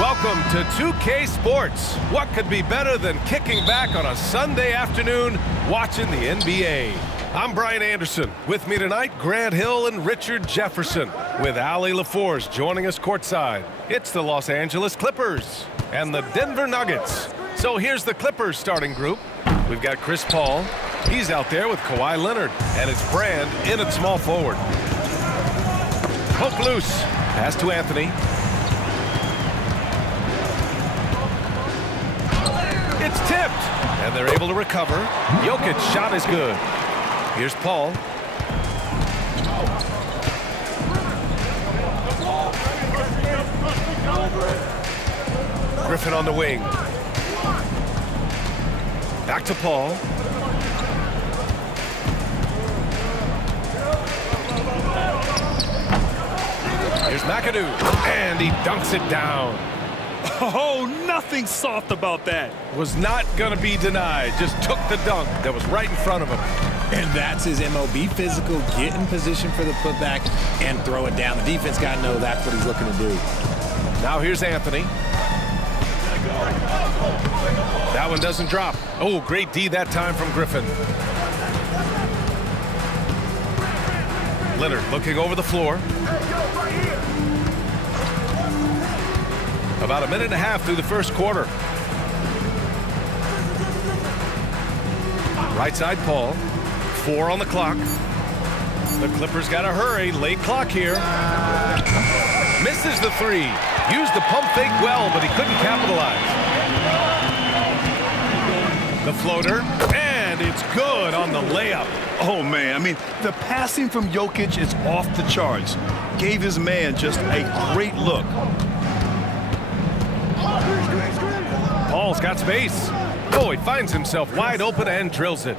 Welcome to 2K Sports. What could be better than kicking back on a Sunday afternoon watching the NBA? I'm Brian Anderson. With me tonight, Grant Hill and Richard Jefferson, with Allie LaForce joining us courtside. It's the Los Angeles Clippers and the Denver Nuggets. So here's the Clippers starting group. We've got Chris Paul. He's out there with Kawhi Leonard, and it's Brand in at small forward. Poke loose. Pass to Anthony. It's tipped, and they're able to recover. Jokic's shot is good. Here's Paul. Griffin on the wing. Back to Paul. Here's McAdoo, and he dunks it down. Oh, nothing soft about that. Was not going to be denied. Just took the dunk that was right in front of him. And that's his MO. Be physical, get in position for the putback, and throw it down. The defense got to know that's what he's looking to do. Now here's Anthony. That one doesn't drop. Oh, great D that time from Griffin. Leonard looking over the floor. About a minute and a half through the first quarter. Right side Paul. 4 on the clock. The Clippers got to hurry. Late clock here. Misses the three. Used the pump fake well, but he couldn't capitalize. The floater, and it's good on the layup. Oh, man, I mean, the passing from Jokic is off the charts. Gave his man just a great look. Paul's got space. Oh, he finds himself wide open and drills it.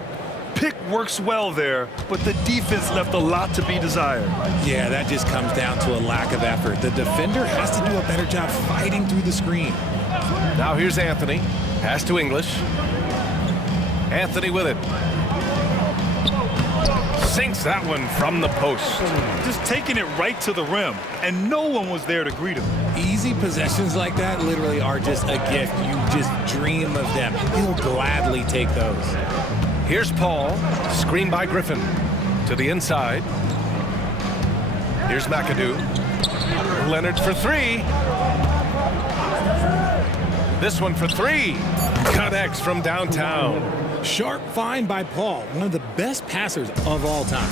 Pick works well there, but the defense left a lot to be desired. Yeah, that just comes down to a lack of effort. The defender has to do a better job fighting through the screen. Now here's Anthony. Pass to English. Anthony with it. Sinks that one from the post. Just taking it right to the rim, and no one was there to greet him. Easy possessions like that literally are just a gift. You just dream of them. He'll gladly take those. Here's Paul. Screened by Griffin. To the inside. Here's McAdoo. Leonard for three. This one for three. Cut X from downtown. Sharp find by Paul, one of the best passers of all time.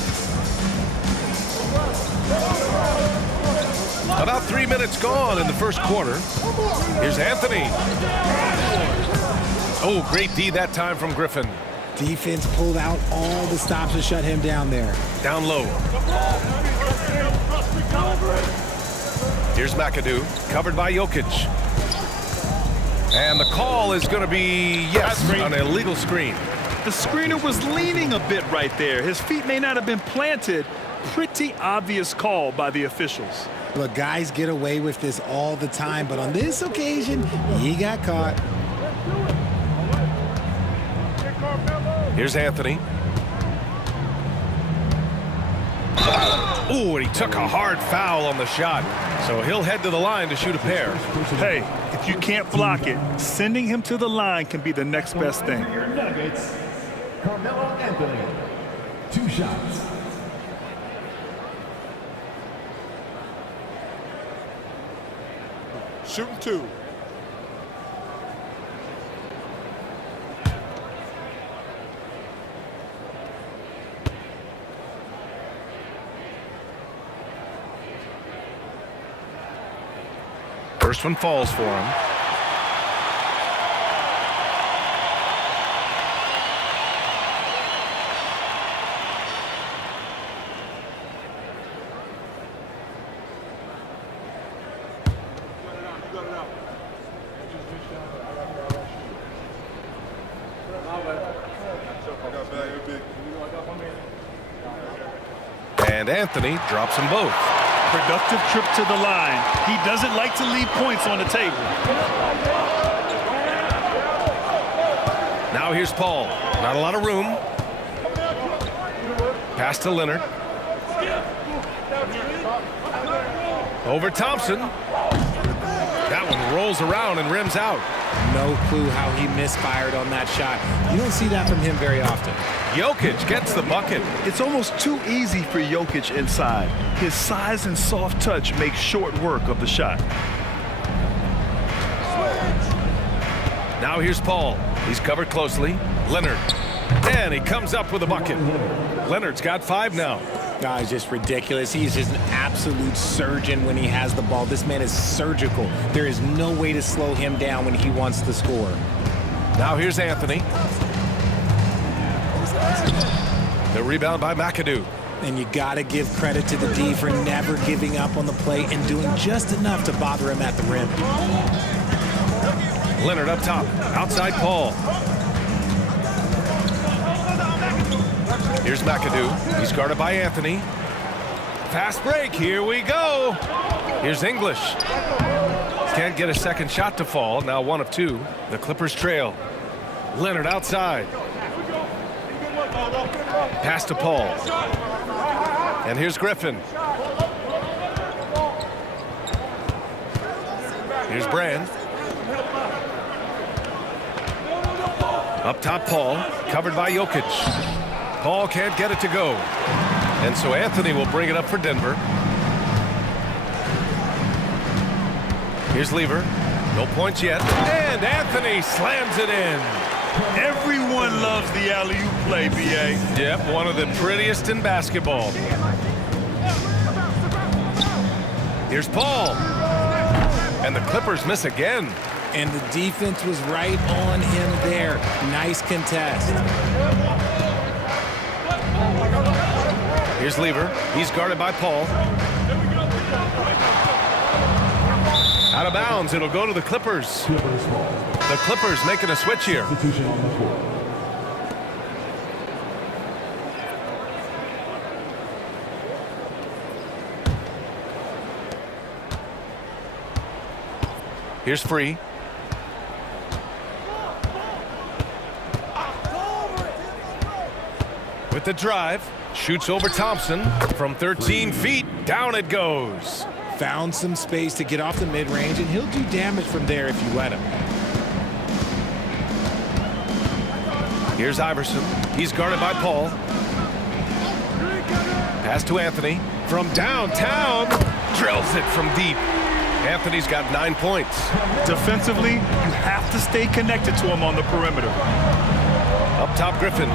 About 3 minutes gone in the first quarter. Here's Anthony. Oh, great D that time from Griffin. Defense pulled out all the stops to shut him down there. Down low. Here's McAdoo, covered by Jokic. And the call is going to be, yes, an illegal screen. The screener was leaning a bit right there. His feet may not have been planted. Pretty obvious call by the officials. Look, guys get away with this all the time, but on this occasion, he got caught. Here's Anthony. Ooh, and he took a hard foul on the shot. So he'll head to the line to shoot a pair. Hey, if you can't block it, sending him to the line can be the next best thing. Your Nuggets, Carmelo Anthony, 2 shots. Shooting 2. First one falls for him. And Anthony drops them both. Productive trip to the line. He doesn't like to leave points on the table. Now here's Paul. Not a lot of room. Pass to Leonard. Over Thompson. That one rolled rolls around and rims out. No clue how he misfired on that shot. You don't see that from him very often. Jokic gets the bucket. It's almost too easy for Jokic inside. His size and soft touch make short work of the shot. Now here's Paul. He's covered closely. Leonard. And he comes up with a bucket. Leonard's got 5 now. It's just ridiculous. He's just an absolute surgeon when he has the ball. This man is surgical. There is no way to slow him down when he wants to score. Now here's Anthony. The rebound by McAdoo. And you got to give credit to the D for never giving up on the play and doing just enough to bother him at the rim. Leonard up top. Outside Paul. Here's McAdoo. He's guarded by Anthony. Fast break. Here we go. Here's English. Can't get a second shot to fall. Now 1 of 2. The Clippers trail. Leonard outside. Pass to Paul. And here's Griffin. Here's Brand. Up top, Paul. Covered by Jokic. Paul can't get it to go. And so Anthony will bring it up for Denver. Here's Lever. No points yet. And Anthony slams it in. Everyone loves the alley-oop play, B.A. Yep, one of the prettiest in basketball. Here's Paul. And the Clippers miss again. And the defense was right on him there. Nice contest. Here's Lever. He's guarded by Paul. Out of bounds. It'll go to the Clippers. The Clippers making a switch here. Here's Free. With the drive. Shoots over Thompson from 13 feet. Down it goes. Found some space to get off the mid-range, and he'll do damage from there if you let him. Here's Iverson. He's guarded by Paul. Pass to Anthony. From downtown. Drills it from deep. Anthony's got 9 points. Defensively, you have to stay connected to him on the perimeter. Up top, Griffin.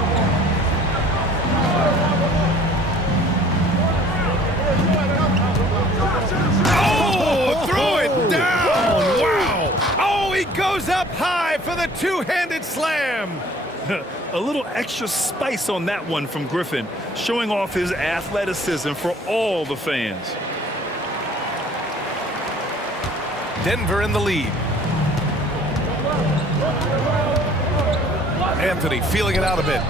Oh, throw it down. Wow. Oh, he goes up high for the two-handed slam. A little extra spice on that one from Griffin, showing off his athleticism for all the fans. Denver in the lead. Anthony feeling it out a bit.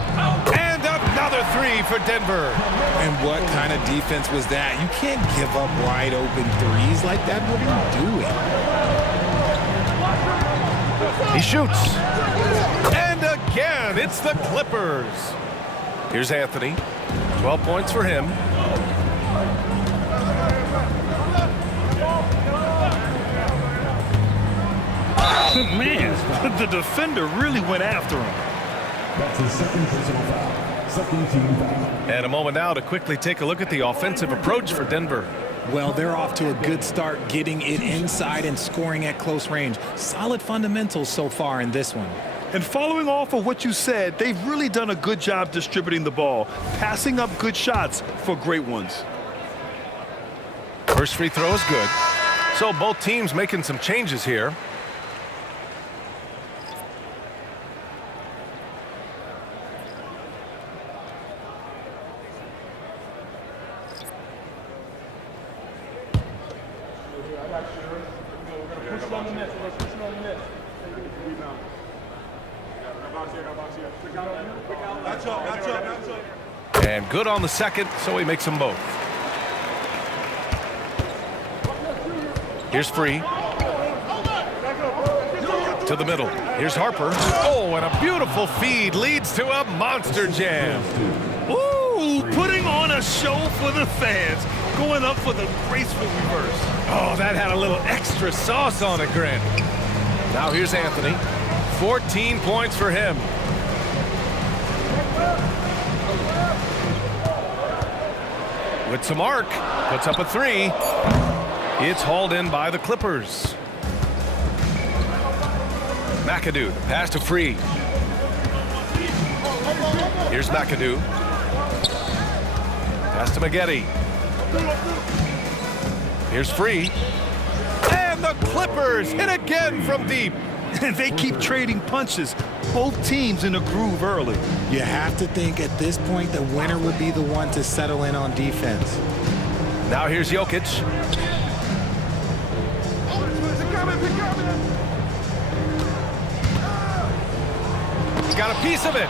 And another 3 for Denver. And what kind of defense was that? You can't give up wide open threes like that. What are you doing? He shoots. And again, it's the Clippers. Here's Anthony. 12 points for him. Man, the defender really went after him. That's his second personal foul. Second team foul. And a moment now to quickly take a look at the offensive approach for Denver. Well, they're off to a good start getting it inside and scoring at close range. Solid fundamentals so far in this one. And following off of what you said, they've really done a good job distributing the ball, passing up good shots for great ones. First free throw is good. So both teams making some changes here. And good on the second, so he makes them both. Here's Free. To the middle. Here's Harper. Oh, and a beautiful feed leads to a monster jam. Ooh, putting on a show for the fans. Going up for the graceful reverse. Oh, that had a little extra sauce on it, Grant. Now here's Anthony. 14 points for him. With some arc, puts up a three. It's hauled in by the Clippers. McAdoo, pass to Free. Here's McAdoo. Pass to Maggette. Here's Free. And the Clippers hit again from deep. And they keep trading punches. Both teams in a groove early. You have to think at this point the winner would be the one to settle in on defense. Now here's Jokic. He's got a piece of it.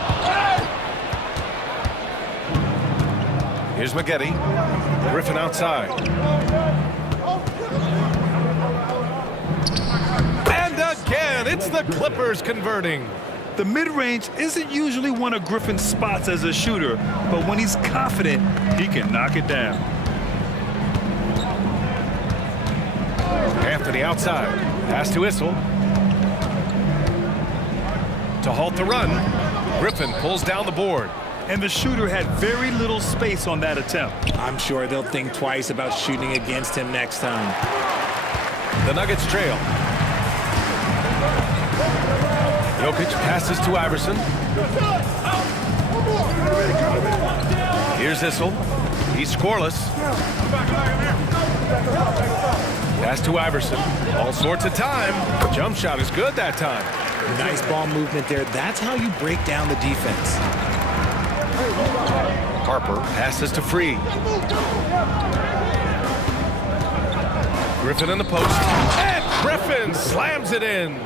Here's Maggette. Griffin outside. And again, it's the Clippers converting. The mid-range isn't usually one of Griffin's spots as a shooter, but when he's confident, he can knock it down. Anthony outside. Pass to Issel. To halt the run, Griffin pulls down the board. And the shooter had very little space on that attempt. I'm sure they'll think twice about shooting against him next time. The Nuggets trail. Jokic passes to Iverson. Here's Issel. He's scoreless. Pass to Iverson. All sorts of time. Jump shot is good that time. Nice ball movement there. That's how you break down the defense. Harper passes to Free. Griffin in the post. And Griffin slams it in.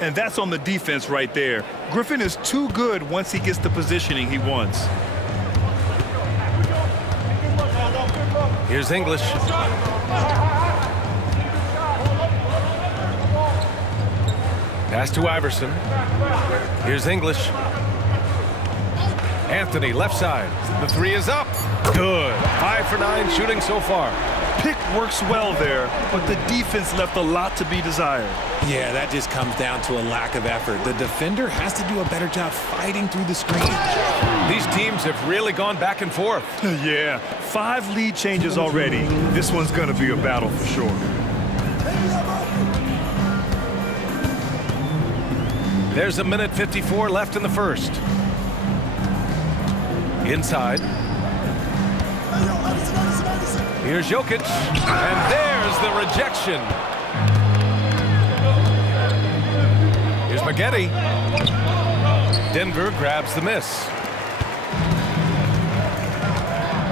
And that's on the defense right there. Griffin is too good once he gets the positioning he wants. Here's English. Pass to Iverson. Here's English. Anthony, left side. The three is up. Good. 5 for 9 shooting so far. Pick works well there, but the defense left a lot to be desired. Yeah, that just comes down to a lack of effort. The defender has to do a better job fighting through the screen. These teams have really gone back and forth. Yeah, 5 lead changes already. This one's going to be a battle for sure. There's a minute 54 left in the first. Inside. Here's Jokic. And there's the rejection. Here's Maggette. Denver grabs the miss.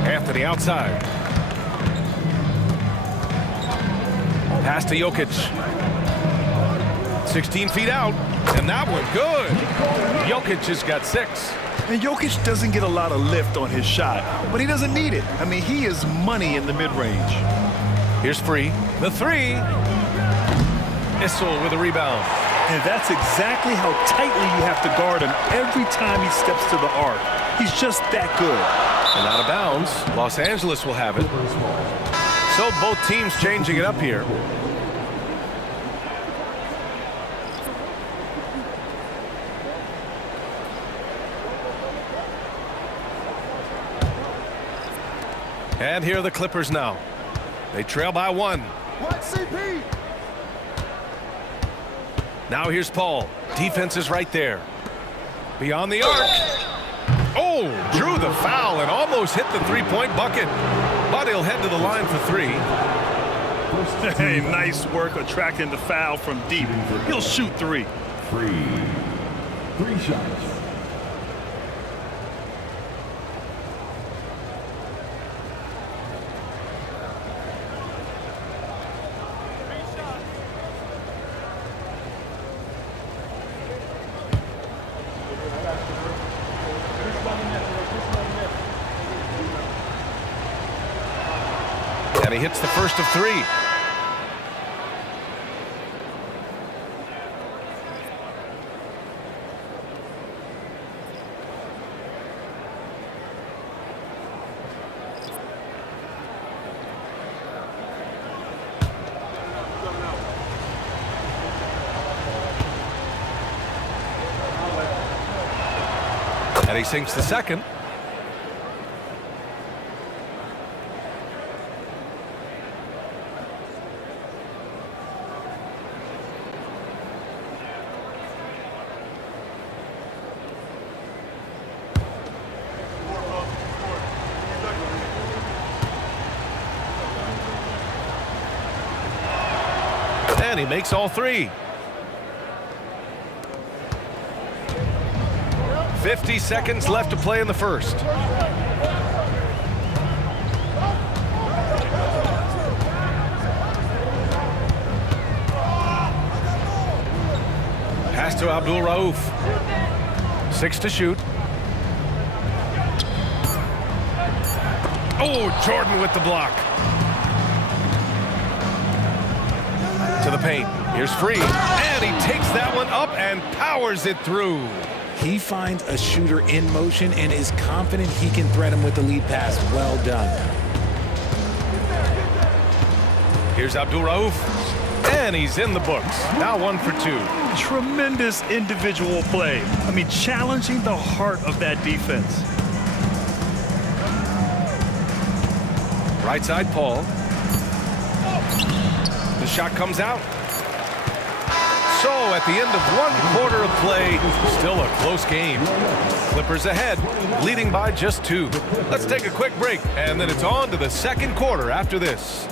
Anthony outside. Pass to Jokic. 16 feet out. And that one good. Jokic has got 6. And Jokic doesn't get a lot of lift on his shot, but he doesn't need it. I mean, he is money in the mid-range. Here's Free. The three. Issel with a rebound. And that's exactly how tightly you have to guard him every time he steps to the arc. He's just that good. And out of bounds. Los Angeles will have it. So both teams changing it up here. And here are the Clippers now. They trail by 1. Now here's Paul. Defense is right there. Beyond the arc. Oh, drew the foul and almost hit the three-point bucket. But he'll head to the line for 3. Hey, nice work attracting the foul from deep. He'll shoot 3. 3 shots. And he hits the first of 3. And he sinks the second. And he makes all three. 50 seconds left to play in the first. Pass to Abdul Rauf. 6 to shoot. Oh, Jordan with the block. To the paint. Here's Free. And he takes that one up and powers it through. He finds a shooter in motion and is confident he can thread him with the lead pass. Well done. Here's Abdul Rauf. And he's in the books. Now 1 for 2. Tremendous individual play. I mean, challenging the heart of that defense. Right side, Paul. The shot comes out. So at the end of 1 quarter of play, still a close game. Clippers ahead, leading by just 2. Let's take a quick break, and then it's on to the second quarter after this.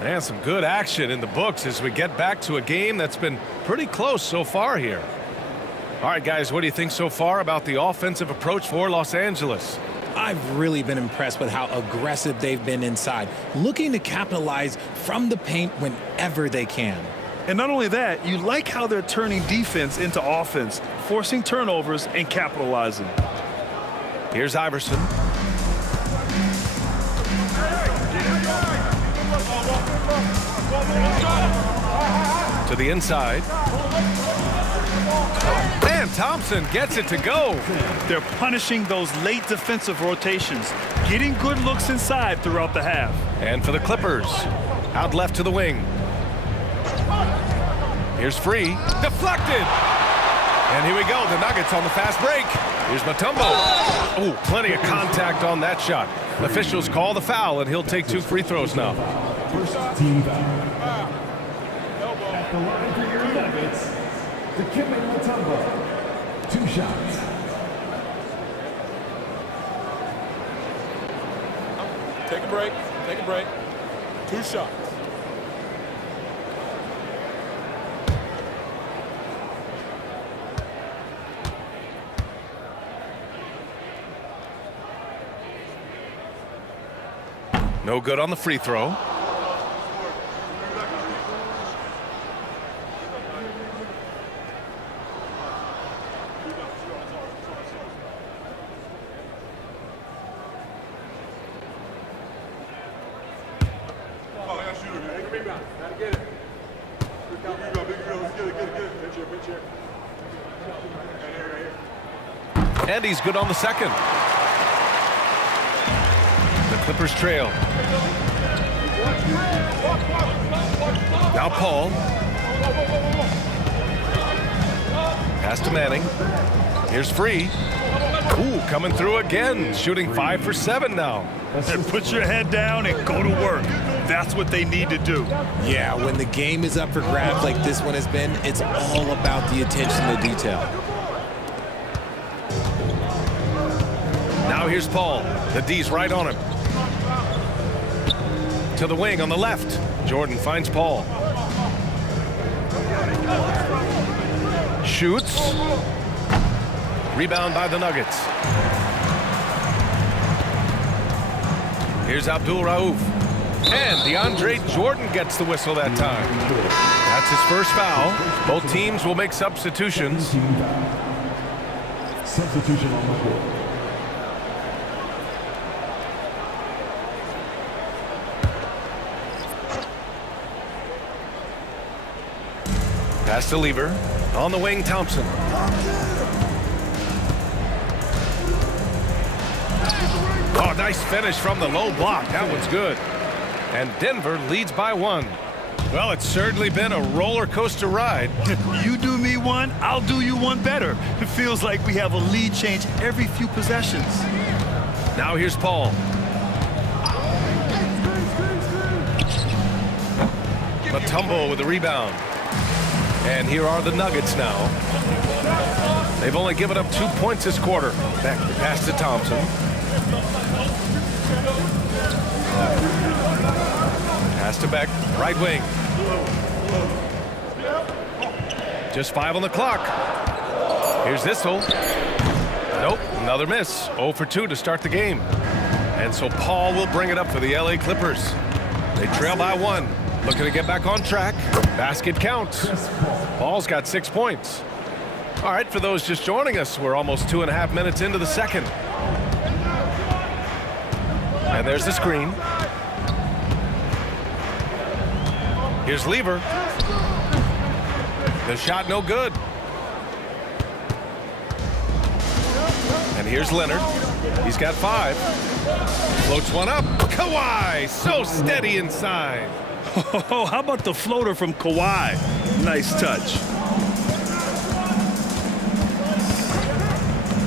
And some good action in the books as we get back to a game that's been pretty close so far here. All right, guys, what do you think so far about the offensive approach for Los Angeles? I've really been impressed with how aggressive they've been inside, looking to capitalize from the paint whenever they can. And not only that, you like how they're turning defense into offense, forcing turnovers and capitalizing. Here's Iverson. To the inside. And Thompson gets it to go. They're punishing those late defensive rotations, getting good looks inside throughout the half. And for the Clippers, out left to the wing. Here's Free. Deflected. And here we go. The Nuggets on the fast break. Here's Mutombo. Oh, plenty of contact on that shot. Officials call the foul, and he'll take 2 free throws now. First team foul. At the line for your Nuggets, Dikembe Mutombo. 2 shots. Take a break. Take a break. 2 shots. No good on the free throw. And he's good on the second. The Clippers trail. Now Paul. Pass to Manning. Here's Free. Ooh, coming through again. Shooting 5 for 7 now. And put your head down and go to work. That's what they need to do. Yeah, when the game is up for grabs like this one has been, it's all about the attention to detail. Now here's Paul. The D's right on him. To the wing on the left. Jordan finds Paul. Shoots. Rebound by the Nuggets. Here's Abdul Rauf. And DeAndre Jordan gets the whistle that time. That's his first foul. Both teams will make substitutions. Substitution on the court. Pass to Lever. On the wing, Thompson. Oh, nice finish from the low block. That one's good. And Denver leads by 1. Well, it's certainly been a roller coaster ride. You do me one, I'll do you one better. It feels like we have a lead change every few possessions. Now here's Paul. Mutombo with the rebound. And here are the Nuggets now. They've only given up 2 points this quarter. Back pass to Thompson. Pass to Beck, right wing. Just 5 on the clock. Here's Issel. Nope, another miss. 0 for 2 to start the game. And so Paul will bring it up for the LA Clippers. They trail by 1. Looking to get back on track. Basket counts. Paul's got 6 points. All right, for those just joining us, we're almost 2.5 minutes into the second. And there's the screen. Here's Lever. The shot no good. And here's Leonard. He's got 5. Floats one up. Kawhi, so steady inside. Oh, how about the floater from Kawhi? Nice touch.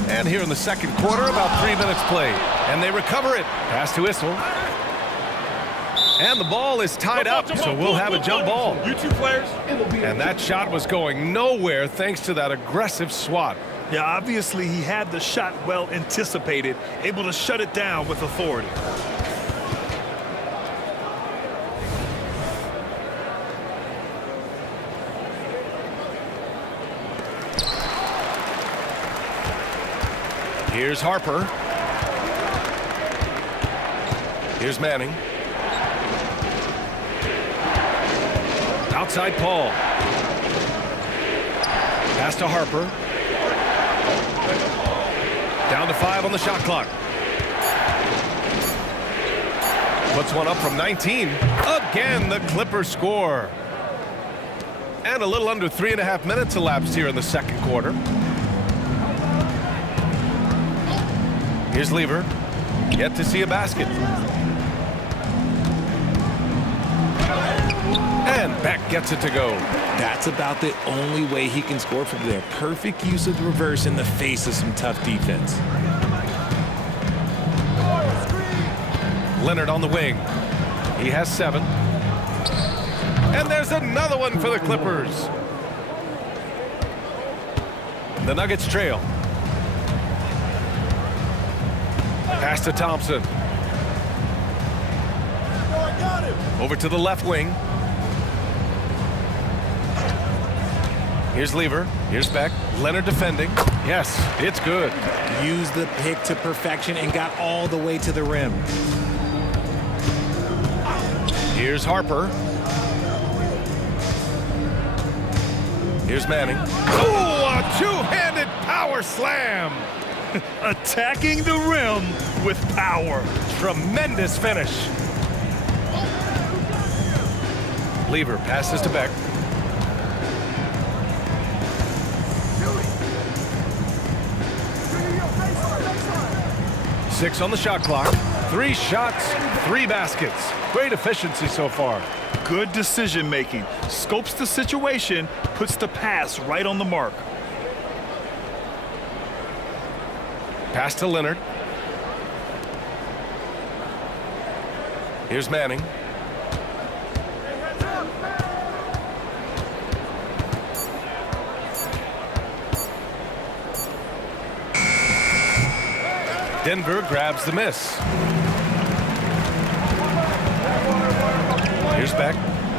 And here in the second quarter, about 3 minutes played. And they recover it. Pass to Issel. And the ball is tied up, so we'll have a jump ball. You 2 players. And that shot was going nowhere thanks to that aggressive swat. Yeah, obviously he had the shot well anticipated, able to shut it down with authority. Here's Harper. Here's Manning. Outside Paul. Pass to Harper. Down to 5 on the shot clock. Puts one up from 19. Again, the Clippers score. And a little under 3.5 minutes elapsed here in the second quarter. Here's Lever. Yet to see a basket. And Beck gets it to go. That's about the only way he can score from there. Perfect use of the reverse in the face of some tough defense. Leonard on the wing. He has 7. And there's another one for the Clippers. The Nuggets trail. Pass to Thompson. Over to the left wing. Here's Lever. Here's Beck. Leonard defending. Yes, it's good. Used the pick to perfection and got all the way to the rim. Here's Harper. Here's Manning. Oh, a two-handed power slam. Attacking the rim with power. Tremendous finish. Lever passes to Beck. Six on the shot clock. 3 shots, 3 baskets. Great efficiency so far. Good decision making. Scopes the situation, puts the pass right on the mark. Pass to Leonard. Here's Manning. Denver grabs the miss. Here's Beck.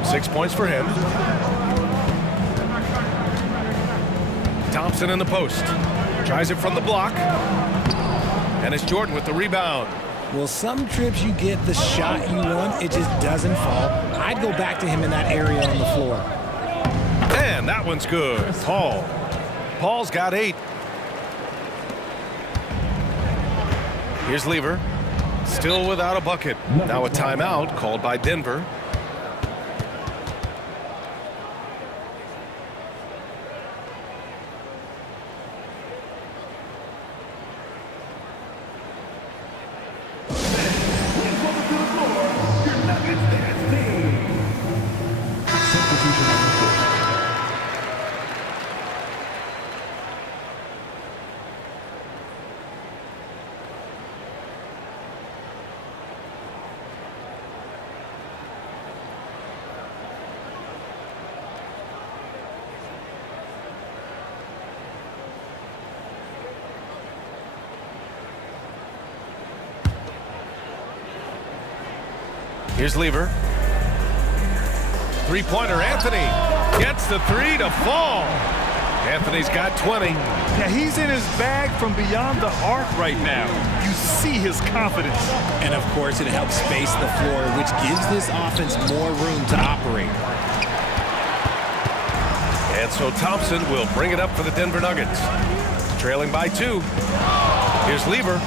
6 points for him. Thompson in the post. Tries it from the block. And it's Jordan with the rebound. Well, some trips you get the shot you want, it just doesn't fall. I'd go back to him in that area on the floor. And that one's good. Paul. Paul's got 8. Here's Lever. Still without a bucket. Now a timeout called by Denver. Here's Lever. Three-pointer, Anthony gets the three to fall. Anthony's got 20. Yeah, he's in his bag from beyond the arc right now. You see his confidence. And of course, it helps space the floor, which gives this offense more room to operate. And so Thompson will bring it up for the Denver Nuggets. Trailing by 2. Here's Lever.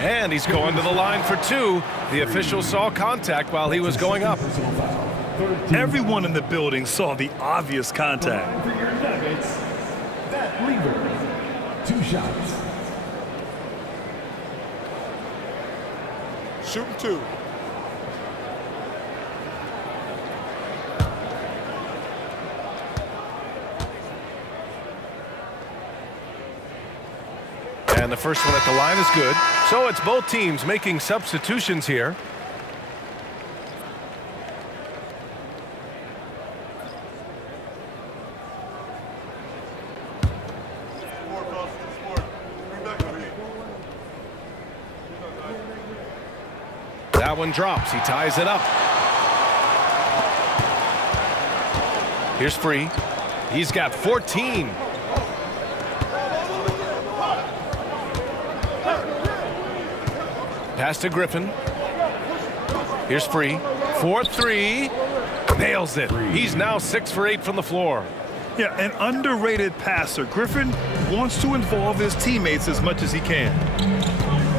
And he's going to the line for 2. The official saw contact while he was going up. Everyone in the building saw the obvious contact. For your Nuggets, that Lever. 2 shots. Shooting 2. And the first one at the line is good. So it's both teams making substitutions here. That one drops. He ties it up. Here's Free. He's got 14. Pass to Griffin. Here's Free. 4-3. Nails it. He's now 6 for 8 from the floor. Yeah, an underrated passer. Griffin wants to involve his teammates as much as he can.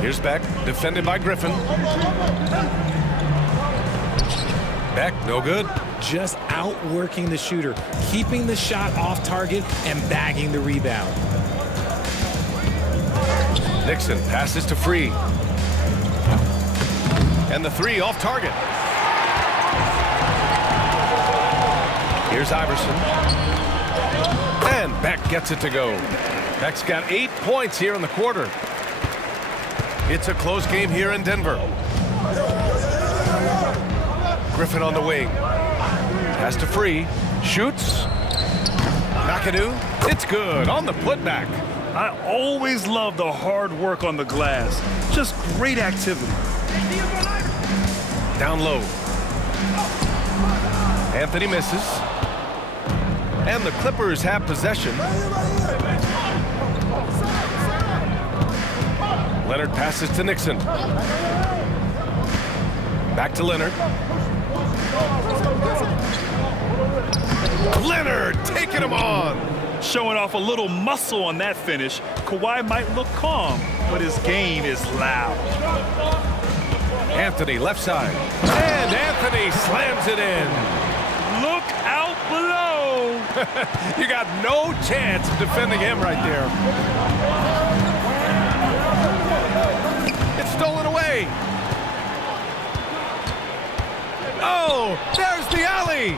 Here's Beck, defended by Griffin. Beck, no good. Just outworking the shooter, keeping the shot off target and bagging the rebound. Nixon passes to Free. And the 3 off target. Here's Iverson. And Beck gets it to go. Beck's got 8 points here in the quarter. It's a close game here in Denver. Griffin on the wing. Pass to Free. Shoots. McAdoo. It's good on the putback. I always love the hard work on the glass. Just great activity. Down low. Anthony misses. And the Clippers have possession. Leonard passes to Nixon. Back to Leonard. Leonard taking him on. Showing off a little muscle on that finish. Kawhi might look calm, but his game is loud. Anthony left side. And Anthony slams it in. Look out below. You got no chance of defending him right there. It's stolen away. Oh, there's the alley.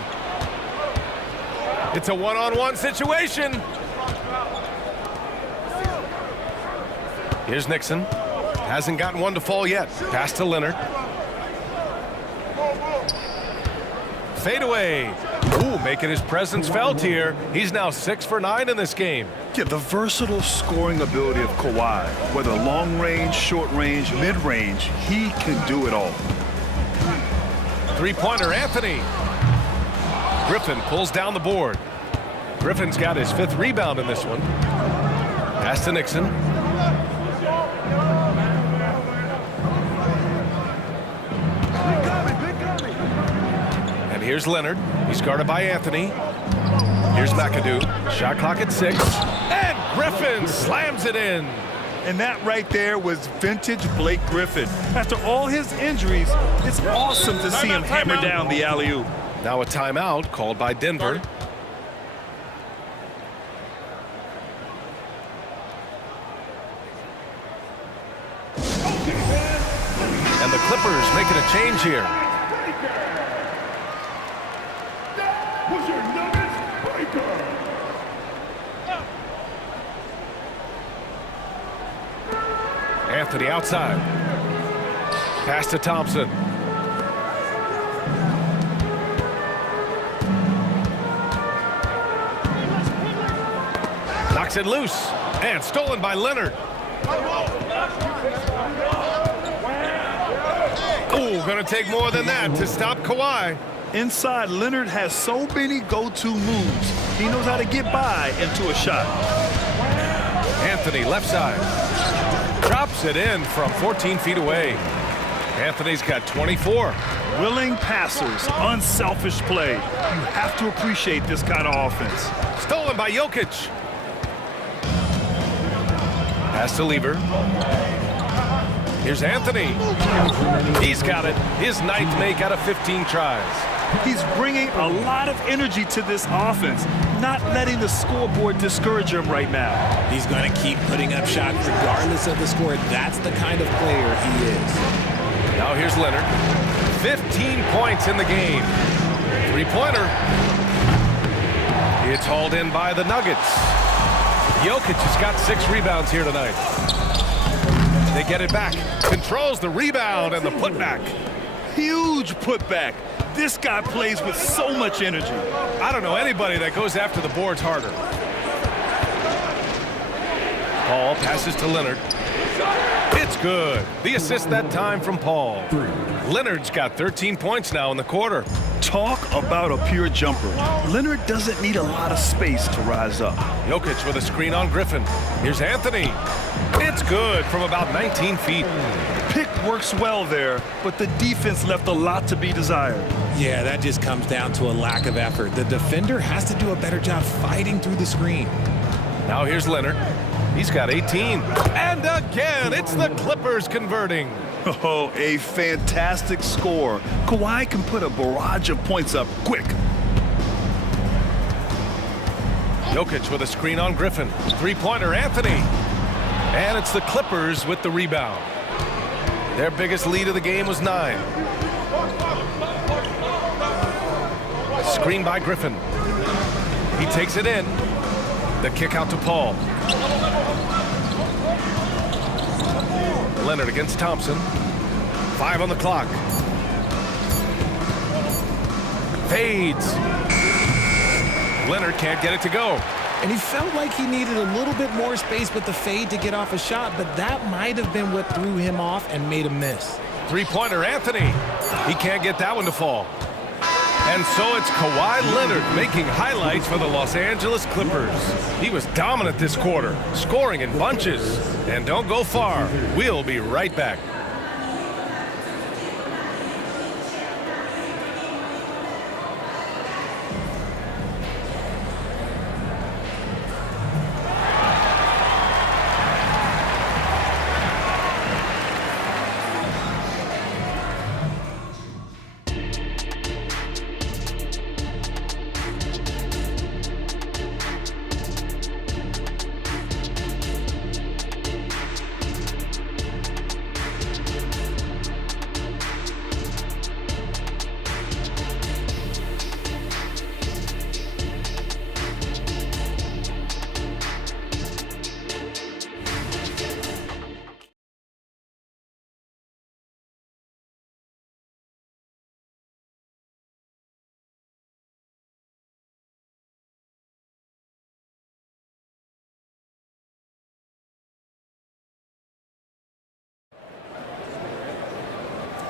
It's a one-on-one situation. Here's Nixon. Hasn't gotten one to fall yet. Pass to Leonard. Fade away. Ooh, making his presence felt here. He's now 6 for 9 in this game. Yeah, the versatile scoring ability of Kawhi, whether long range, short range, mid range, he can do it all. Three-pointer, Anthony. Griffin pulls down the board. Griffin's got his 5th rebound in this one. Pass to Nixon. And here's Leonard. He's guarded by Anthony. Here's McAdoo. Shot clock at 6. And Griffin slams it in. And that right there was vintage Blake Griffin. After all his injuries, it's awesome to see him hammer down the alley-oop. Now a timeout called by Denver. And the Clippers making a change here. That was your Nuggets breaker. Anthony outside. Pass to Thompson. Knocks it loose. And stolen by Leonard. Oh, gonna take more than that to stop Kawhi. Inside, Leonard has so many go-to moves. He knows how to get by into a shot. Anthony, left side. Drops it in from 14 feet away. Anthony's got 24. Willing passers, unselfish play. You have to appreciate this kind of offense. Stolen by Jokic. Pass to Lever. Here's Anthony. He's got it. His ninth make out of 15 tries. He's bringing a lot of energy to this offense, not letting the scoreboard discourage him right now. He's going to keep putting up shots regardless of the score. That's the kind of player he is. Now here's Leonard. 15 points in the game. Three-pointer. It's hauled in by the Nuggets. Jokic has got 6 rebounds here tonight. They get it back. Controls the rebound and the putback. Huge putback. This guy plays with so much energy. I don't know anybody that goes after the boards harder. Paul passes to Leonard. It's good. The assist that time from Paul. Leonard's got 13 points now in the quarter. Talk about a pure jumper. Leonard doesn't need a lot of space to rise up. Jokic with a screen on Griffin. Here's Anthony. It's good from about 19 feet. Pick works well there, but the defense left a lot to be desired. Yeah, that just comes down to a lack of effort. The defender has to do a better job fighting through the screen. Now here's Leonard. He's got 18. And again, it's the Clippers converting. Oh, a fantastic score. Kawhi can put a barrage of points up quick. Jokic with a screen on Griffin. Three-pointer, Anthony. And it's the Clippers with the rebound. Their biggest lead of the game was 9. Screen by Griffin. He takes it in. The kick out to Paul. Leonard against Thompson. 5 on the clock. Fades. Leonard can't get it to go. And he felt like he needed a little bit more space with the fade to get off a shot, but that might have been what threw him off and made him miss. Three-pointer, Anthony. He can't get that one to fall. And so it's Kawhi Leonard making highlights for the Los Angeles Clippers. He was dominant this quarter, scoring in bunches. And don't go far. We'll be right back.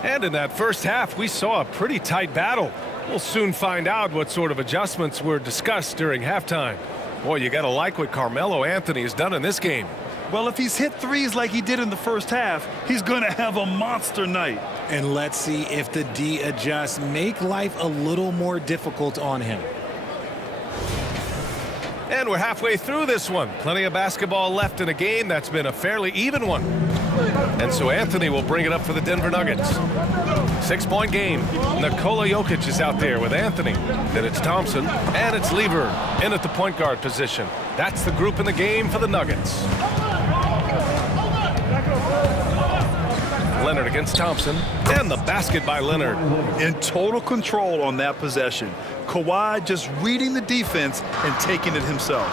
And in that first half, we saw a pretty tight battle. We'll soon find out what sort of adjustments were discussed during halftime. Boy, you got to like what Carmelo Anthony has done in this game. Well, if he's hit threes like he did in the first half, he's going to have a monster night. And let's see if the D adjusts, make life a little more difficult on him. And we're halfway through this one. Plenty of basketball left in a game that's been a fairly even one. And so Anthony will bring it up for the Denver Nuggets. 6-point game. Nikola Jokic is out there with Anthony. Then it's Thompson, and it's Lever in at the point guard position. That's the group in the game for the Nuggets. Leonard against Thompson, and the basket by Leonard. In total control on that possession. Kawhi just reading the defense and taking it himself.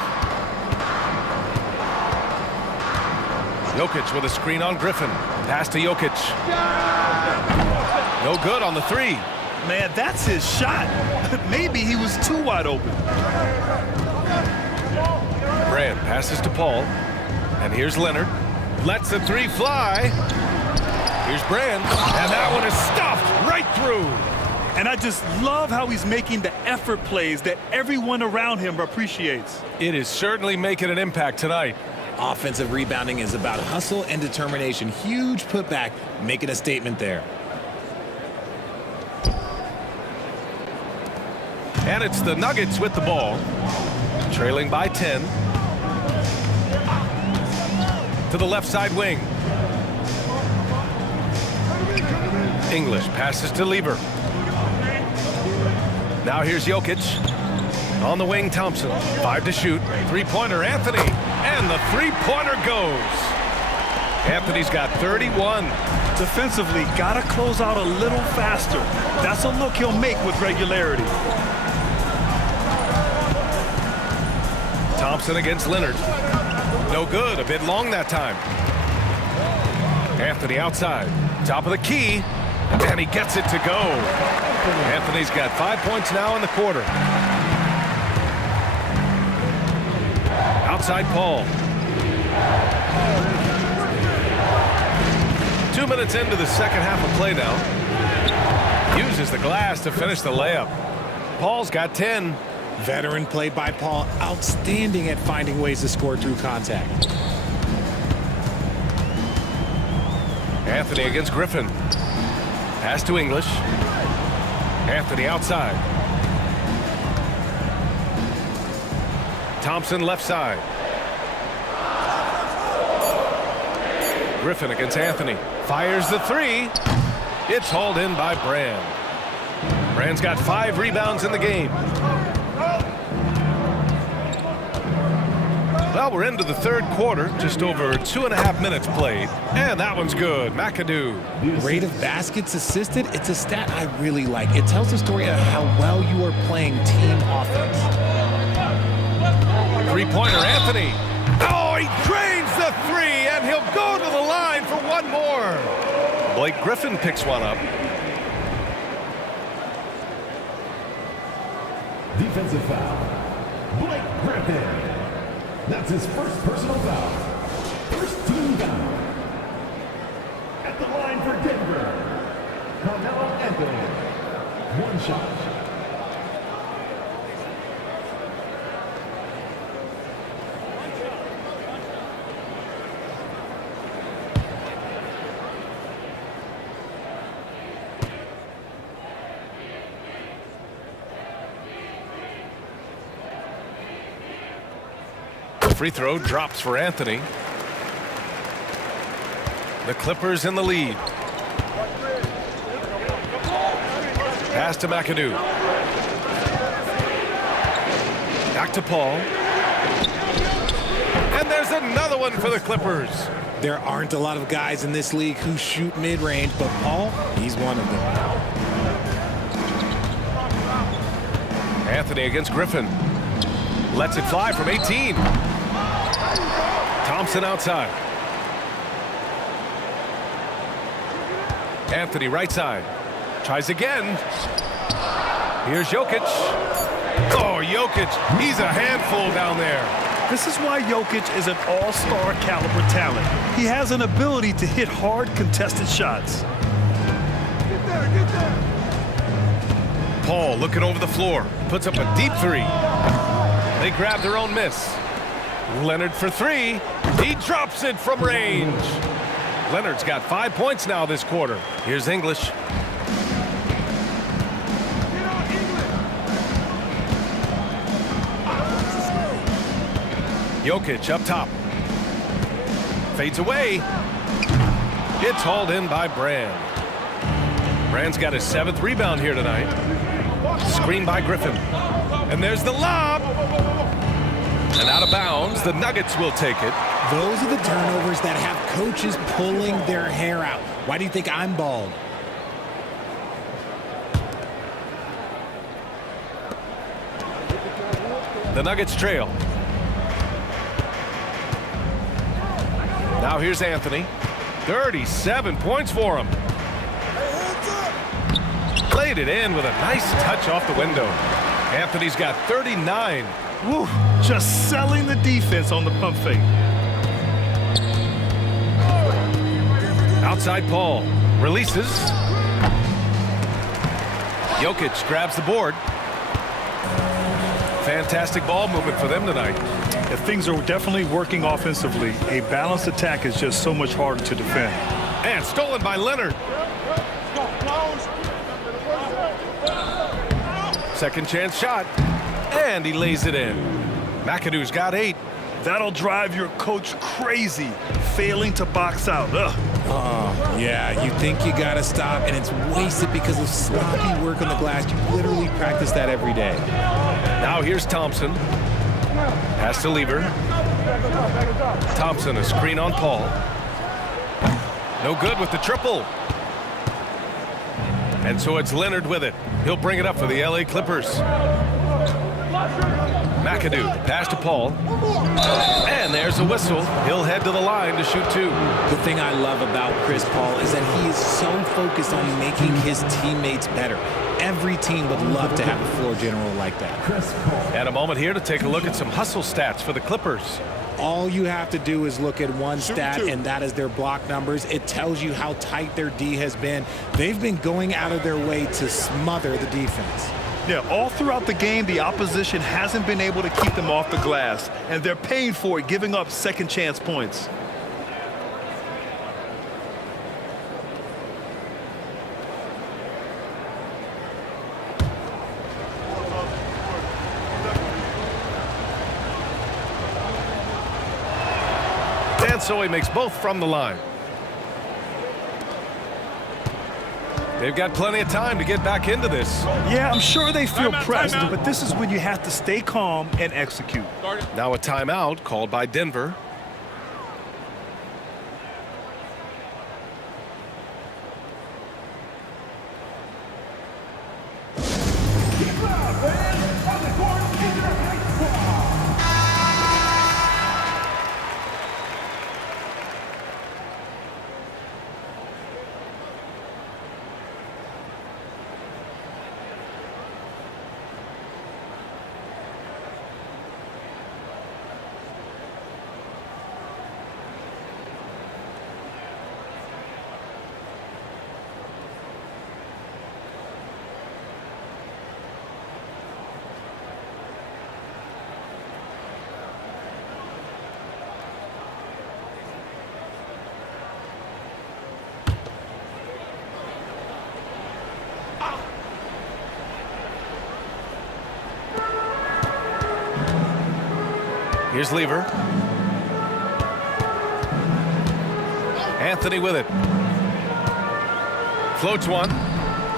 Jokic with a screen on Griffin. Pass to Jokic. No good on the three. Man, that's his shot. Maybe he was too wide open. Brand passes to Paul. And here's Leonard. Lets the three fly. Here's Brand, and that one is stuffed right through. And I just love how he's making the effort plays that everyone around him appreciates. It is certainly making an impact tonight. Offensive rebounding is about hustle and determination. Huge putback, making a statement there. And it's the Nuggets with the ball, trailing by 10. To the left side wing. English passes to Lieber. Now here's Jokic. On the wing, Thompson. 5 to shoot. Three-pointer, Anthony. And the three-pointer goes. Anthony's got 31. Defensively, gotta close out a little faster. That's a look he'll make with regularity. Thompson against Leonard. No good, a bit long that time. Anthony outside, top of the key, and he gets it to go. Anthony's got 5 points now in the quarter. Outside Paul. 2 minutes into the second half of play now. Uses the glass to finish the layup. Paul's got 10. Veteran play by Paul, outstanding at finding ways to score through contact. Anthony against Griffin. Pass to English. Anthony outside. Thompson left side. Griffin against Anthony. Fires the three. It's hauled in by Brand. Brand's got 5 rebounds in the game. Well, we're into the third quarter, just over 2.5 minutes played. And that one's good. McAdoo. Rate of baskets assisted, it's a stat I really like. It tells the story of how well you are playing team offense. Three-pointer, Anthony. Oh, he drains the three, and he'll go to the line for one more. Blake Griffin picks one up. Defensive foul. Blake Griffin. That's his first personal foul. First team foul. At the line for Denver, Carmelo Anthony. One shot. Free throw drops for Anthony. The Clippers in the lead. Pass to McAdoo. Back to Paul. And there's another one for the Clippers. There aren't a lot of guys in this league who shoot mid-range, but Paul, he's one of them. Anthony against Griffin. Lets it fly from 18. Thompson outside. Anthony right side. Tries again. Here's Jokic. Oh, Jokic. He's a handful down there. This is why Jokic is an all-star caliber talent. He has an ability to hit hard contested shots. Get there. Paul looking over the floor. Puts up a deep three. They grab their own miss. Leonard for three. He drops it from range. Leonard's got 5 points now this quarter. Here's English. Jokic up top. Fades away. It's hauled in by Brand. Brand's got his 7th rebound here tonight. Screen by Griffin. And there's the lob. And out of bounds, the Nuggets will take it. Those are the turnovers that have coaches pulling their hair out. Why do you think I'm bald? The Nuggets trail. Now here's Anthony. 37 points for him. Played it in with a nice touch off the window. Anthony's got 39. Woo, just selling the defense on the pump fake. Outside Paul. Releases. Jokic grabs the board. Fantastic ball movement for them tonight. If things are definitely working offensively, a balanced attack is just so much harder to defend. And stolen by Leonard. Second chance shot. And he lays it in. McAdoo's got 8. That'll drive your coach crazy, failing to box out. Ugh. Yeah, you think you gotta stop, and it's wasted because of sloppy work on the glass. You literally practice that every day. Now here's Thompson. Pass to Lever. Thompson, a screen on Paul. No good with the triple. And so it's Leonard with it. He'll bring it up for the LA Clippers. McAdoo, pass to Paul. And there's a whistle. He'll head to the line to shoot 2. The thing I love about Chris Paul is that he is so focused on making his teammates better. Every team would love to have a floor general like that. And a moment here to take a look at some hustle stats for the Clippers. All you have to do is look at one stat, and that is their block numbers. It tells you how tight their D has been. They've been going out of their way to smother the defense. Yeah, all throughout the game, the opposition hasn't been able to keep them off the glass, and they're paying for it, giving up second chance points. And so he makes both from the line. They've got plenty of time to get back into this. Yeah, I'm sure they feel pressed, but this is when you have to stay calm and execute. Now a timeout called by Denver. Here's Lever. Anthony with it. Floats one.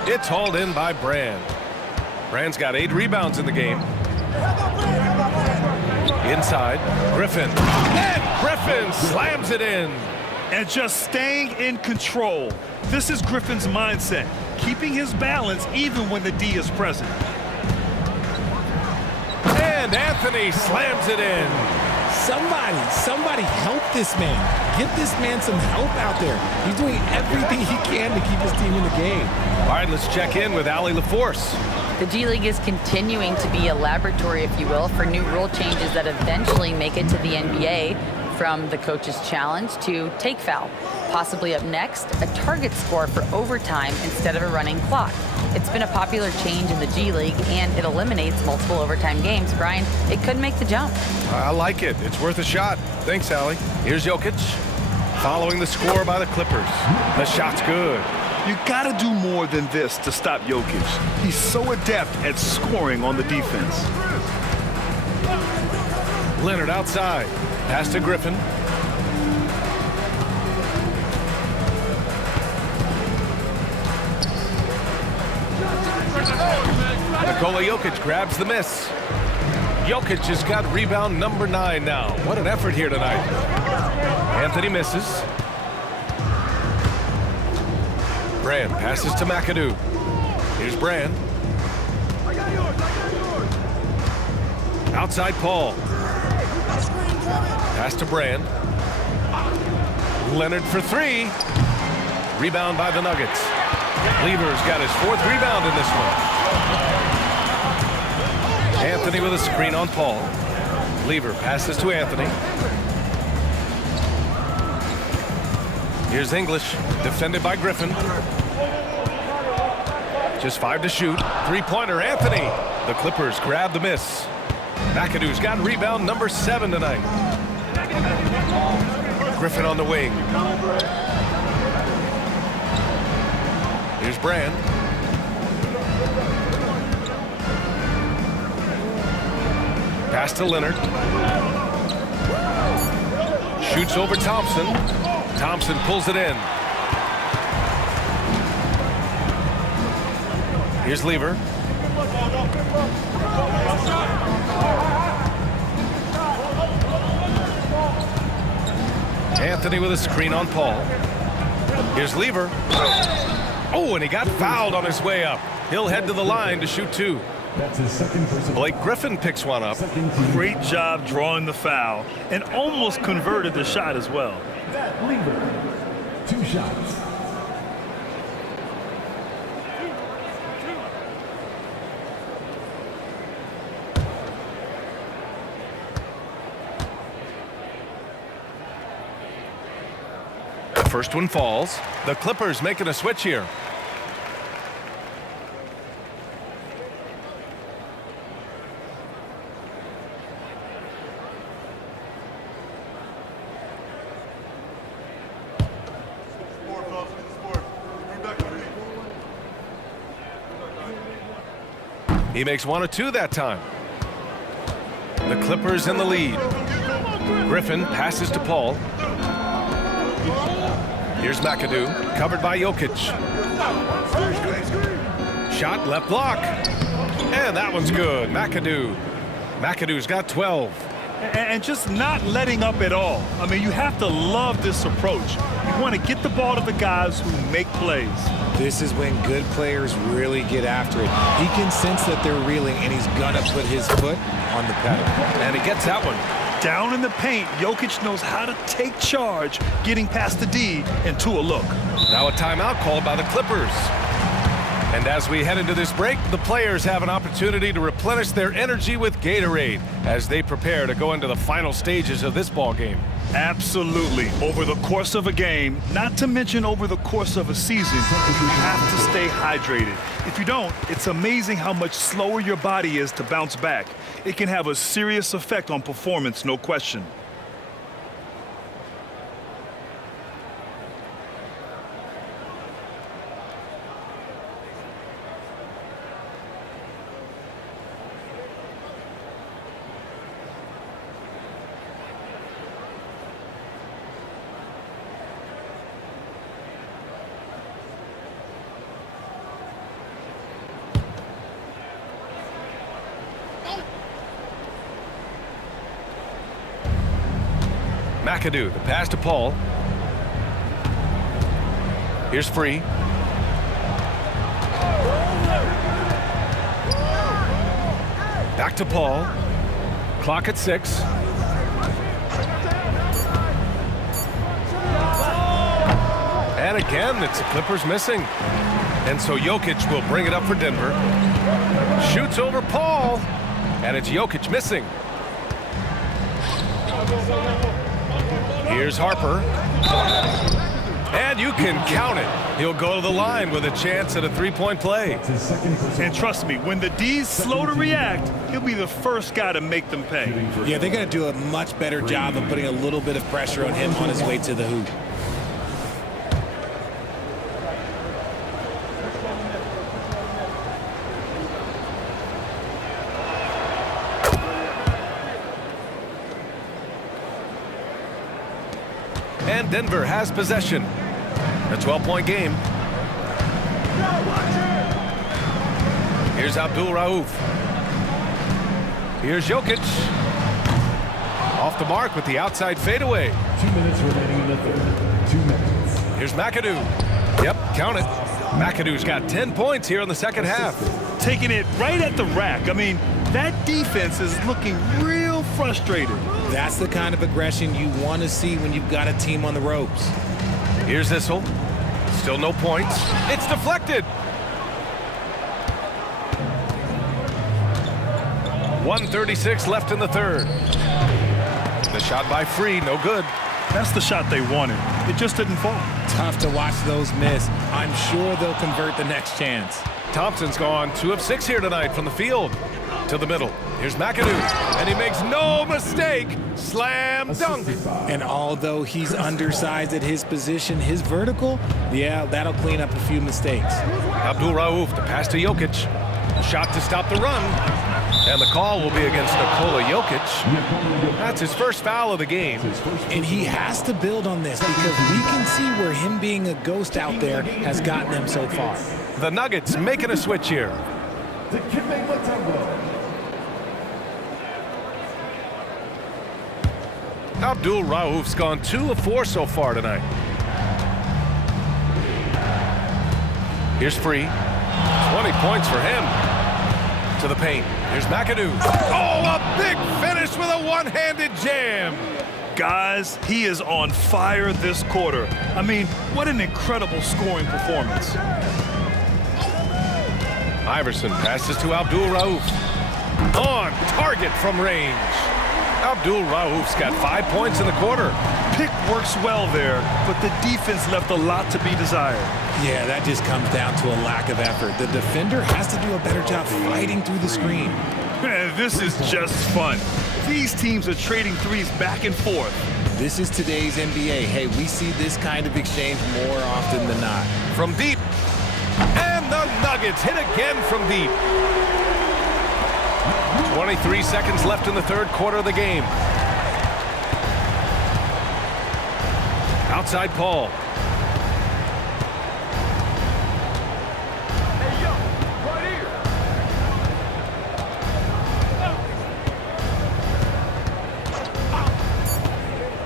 It's hauled in by Brand. Brand's got 8 rebounds in the game. Inside, Griffin. And Griffin slams it in. And just staying in control. This is Griffin's mindset, keeping his balance even when the D is present. And Anthony slams it in. Somebody help this man. Get this man some help out there. He's doing everything he can to keep his team in the game. All right, let's check in with Allie LaForce. The G League is continuing to be a laboratory, if you will, for new rule changes that eventually make it to the NBA, from the coach's challenge to take foul. Possibly up next, a target score for overtime instead of a running clock. It's been a popular change in the G League, and it eliminates multiple overtime games. Brian, it could make the jump. I like it. It's worth a shot. Thanks, Allie. Here's Jokic, following the score by the Clippers. The shot's good. You gotta do more than this to stop Jokic. He's so adept at scoring on the defense. Leonard outside. Pass to Griffin. Nikola Jokic grabs the miss. Jokic has got rebound number 9 now. What an effort here tonight. Anthony misses. Brand passes to McAdoo. Here's Brand. Outside Paul. Pass to Brand. Leonard for 3. Rebound by the Nuggets. Lever's got his 4th rebound in this one. Anthony with a screen on Paul. Lever passes to Anthony. Here's English, defended by Griffin. Just 5 to shoot. Three-pointer, Anthony. The Clippers grab the miss. McAdoo's got rebound number 7 tonight. Griffin on the wing. Here's Brand. Pass to Leonard. Shoots over Thompson. Thompson pulls it in. Here's Lever. Anthony with a screen on Paul. Here's Lever. Oh, and he got fouled on his way up. He'll head to the line to shoot 2. That's his second personal. Blake Griffin picks one up. Great job drawing the foul and almost converted the shot as well. That Lever. 2 shots. The first one falls. The Clippers making a switch here. He makes 1 of 2 that time. The Clippers in the lead. Griffin passes to Paul. Here's McAdoo, covered by Jokic. Shot left block. And that one's good. McAdoo's got 12. And just not letting up at all. I mean, you have to love this approach. You want to get the ball to the guys who make plays. This is when good players really get after it. He can sense that they're reeling, and he's going to put his foot on the pedal. And he gets that one. Down in the paint, Jokic knows how to take charge, getting past the D and to a look. Now a timeout called by the Clippers. And as we head into this break, the players have an opportunity to replenish their energy with Gatorade as they prepare to go into the final stages of this ball game. Absolutely. Over the course of a game, not to mention over the course of a season, you have to stay hydrated. If you don't, it's amazing how much slower your body is to bounce back. It can have a serious effect on performance, no question. McAdoo, the pass to Paul. Here's Free. Back to Paul. Clock at 6. And again, it's the Clippers missing. And so Jokic will bring it up for Denver. Shoots over Paul. And it's Jokic missing. Here's Harper. And you can count it. He'll go to the line with a chance at a three-point play. And trust me, when the D's slow to react, he'll be the first guy to make them pay. Yeah, they're going to do a much better job of putting a little bit of pressure on him on his way to the hoop. And Denver has possession. A 12-point game. Here's Abdul Rauf. Here's Jokic. Off the mark with the outside fadeaway. 2 minutes remaining in the third. 2 minutes. Here's McAdoo. Yep, count it. McAdoo's got 10 points here in the second half. Taking it right at the rack. I mean, that defense is looking real frustrated. That's the kind of aggression you want to see when you've got a team on the ropes. Here's Issel. Still no points. It's deflected. 1:36 left in the third. The shot by Free, no good. That's the shot they wanted. It just didn't fall. Tough to watch those miss. I'm sure they'll convert the next chance. Thompson's gone 2 of 6 here tonight from the field. To the middle. Here's McAdoo, and he makes no mistake. Slam dunk. And although he's undersized at his position, his vertical, yeah, that'll clean up a few mistakes. Abdul Rauf, the pass to Jokic. The shot to stop the run. And the call will be against Nikola Jokic. That's his first foul of the game. And he has to build on this because we can see where him being a ghost out there has gotten them so far. The Nuggets making a switch here. Dikembe Mutombo. Abdul Rauf's gone 2 of 4 so far tonight. Here's Free. 20 points for him. To the paint. Here's McAdoo. Oh, a big finish with a one-handed jam. Guys, he is on fire this quarter. I mean, what an incredible scoring performance. Iverson passes to Abdul Rauf. On target from range. Abdul Rauf's got 5 points in the quarter. Pick works well there, but the defense left a lot to be desired. Yeah, that just comes down to a lack of effort. The defender has to do a better job fighting through the screen. Man, this is just fun. These teams are trading threes back and forth. This is today's NBA. Hey, we see this kind of exchange more often than not. From deep. And the Nuggets hit again from deep. 23 seconds left in the third quarter of the game. Outside Paul. Hey, yo, right here.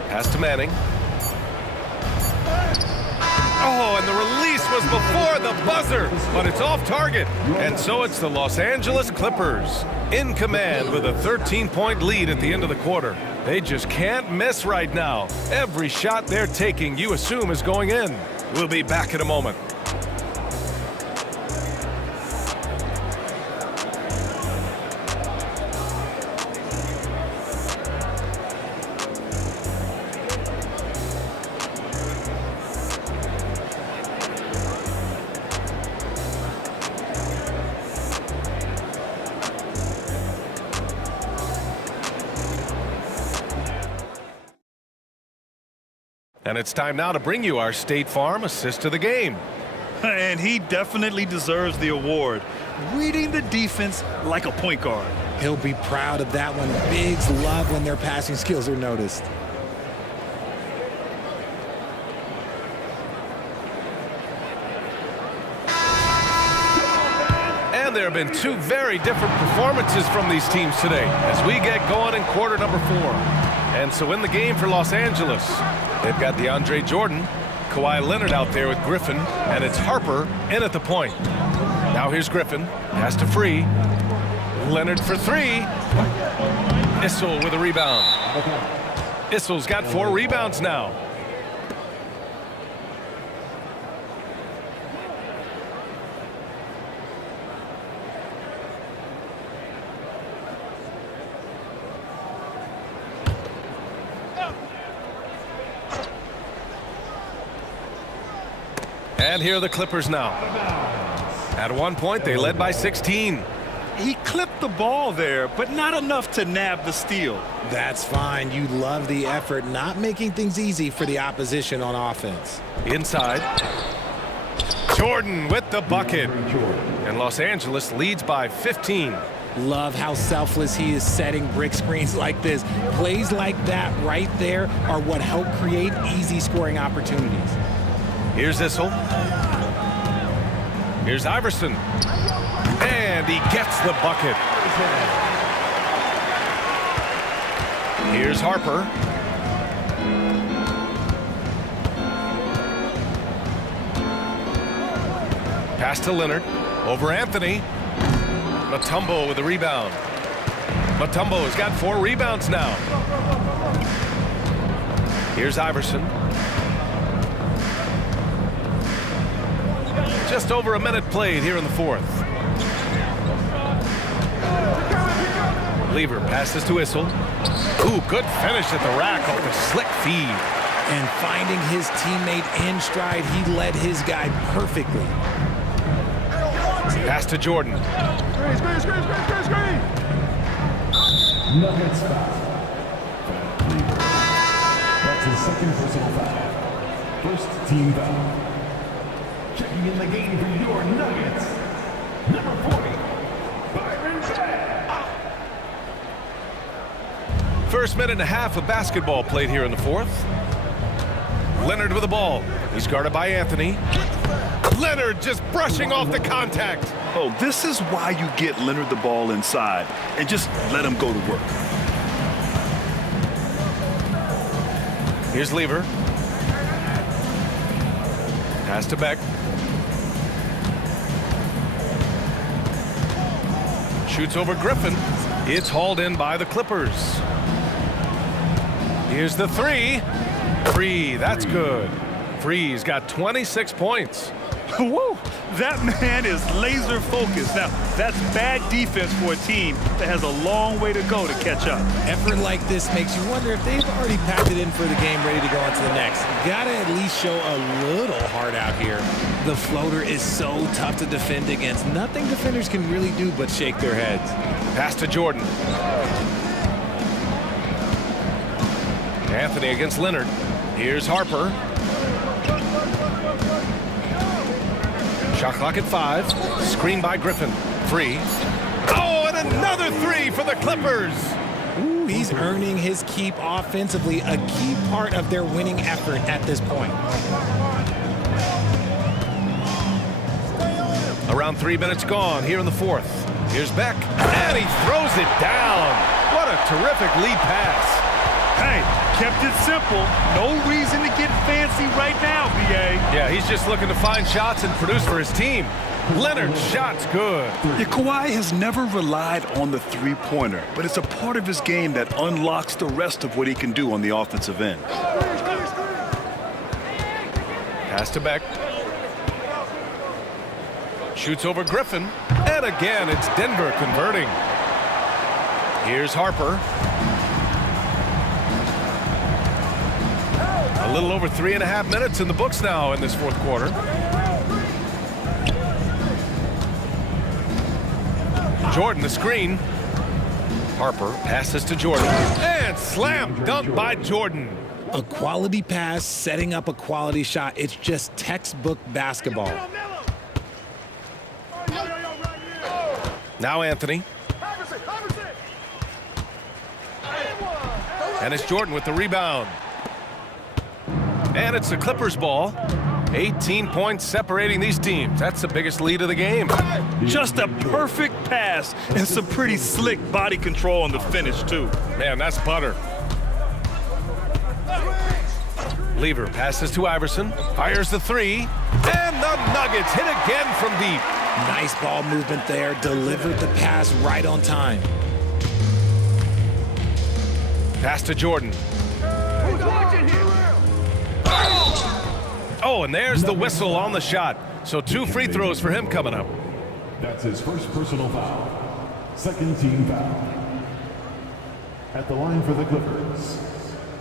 Pass to Manning. Oh, and the release was before the buzzer, but it's off target. And so it's the Los Angeles Clippers in command with a 13-point lead at the end of the quarter. They just can't miss right now. Every shot they're taking, you assume, is going in. We'll be back in a moment. And it's time now to bring you our State Farm assist of the game. And he definitely deserves the award. Reading the defense like a point guard. He'll be proud of that one. Bigs love when their passing skills are noticed. And there have been 2 very different performances from these teams today as we get going in quarter number 4. And so in the game for Los Angeles, they've got DeAndre Jordan, Kawhi Leonard out there with Griffin, and it's Harper in at the point. Now here's Griffin, pass to Free. Leonard for 3. Issel with a rebound. Issel's got 4 rebounds now. And here are the Clippers now. At one point, they led by 16. He clipped the ball there, but not enough to nab the steal. That's fine. You love the effort, not making things easy for the opposition on offense. Inside. Jordan with the bucket. And Los Angeles leads by 15. Love how selfless he is setting brick screens like this. Plays like that right there are what help create easy scoring opportunities. Here's Issel. Here's Iverson. And he gets the bucket. Here's Harper. Pass to Leonard. Over Anthony. Mutombo with the rebound. Mutombo has got 4 rebounds now. Here's Iverson. Just over a minute played here in the fourth. Lever passes to Issel. Ooh, good finish at the rack off the slick feed. And finding his teammate in stride, he led his guy perfectly. Pass to Jordan. Nuggets foul. That's his second personal foul. First team foul. Checking in the game for your Nuggets. Number 40, Byron Babb. First minute and a half of basketball played here in the fourth. Leonard with the ball. He's guarded by Anthony. Leonard just brushing off the contact. Oh, this is why you get Leonard the ball inside and just let him go to work. Here's Lever. Pass to Beck. Shoots over Griffin. It's hauled in by the Clippers. Here's the three. Free, that's good. Free's got 26 points. Woo! That man is laser focused. Now, that's bad defense for a team that has a long way to go to catch up. Effort like this makes you wonder if they've already packed it in for the game, ready to go on to the next. Gotta at least show a little heart out here. The floater is so tough to defend against. Nothing defenders can really do but shake their heads. Pass to Jordan. Anthony against Leonard. Here's Harper. Shot clock at 5. Screen by Griffin. Free. Oh, and another three for the Clippers. Ooh, he's earning his keep offensively, a key part of their winning effort at this point. Around 3 minutes gone here in the fourth. Here's Beck. And he throws it down. What a terrific lead pass. Hey, kept it simple. No reason to get fancy right now, B.A. Yeah, he's just looking to find shots and produce for his team. Leonard's shot's good. Yeah, Kawhi has never relied on the three-pointer, but it's a part of his game that unlocks the rest of what he can do on the offensive end. Pass to Beck. Shoots over Griffin. And again, it's Denver converting. Here's Harper. A little over 3.5 minutes in the books now in this fourth quarter. Jordan, the screen. Harper passes to Jordan. And slam dunk by Jordan. A quality pass, setting up a quality shot. It's just textbook basketball. Now Anthony. And it's Jordan with the rebound. And it's the Clippers ball. 18 points separating these teams. That's the biggest lead of the game. Just a perfect pass and some pretty slick body control on the finish, too. Man, that's butter. Lever passes to Iverson. Fires the three. And the Nuggets hit again from deep. Nice ball movement there. Delivered the pass right on time. Pass to Jordan. Oh, and there's the whistle on the shot. So 2 free throws for him coming up. That's his first personal foul. Second team foul. At the line for the Clippers,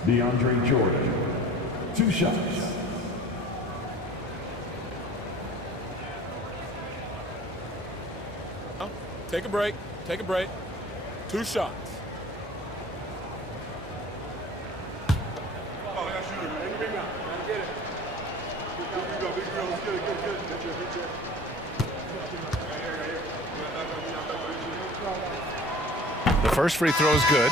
DeAndre Jordan. 2 shots. Take a break. Take a break. 2 shots. The first free throw is good.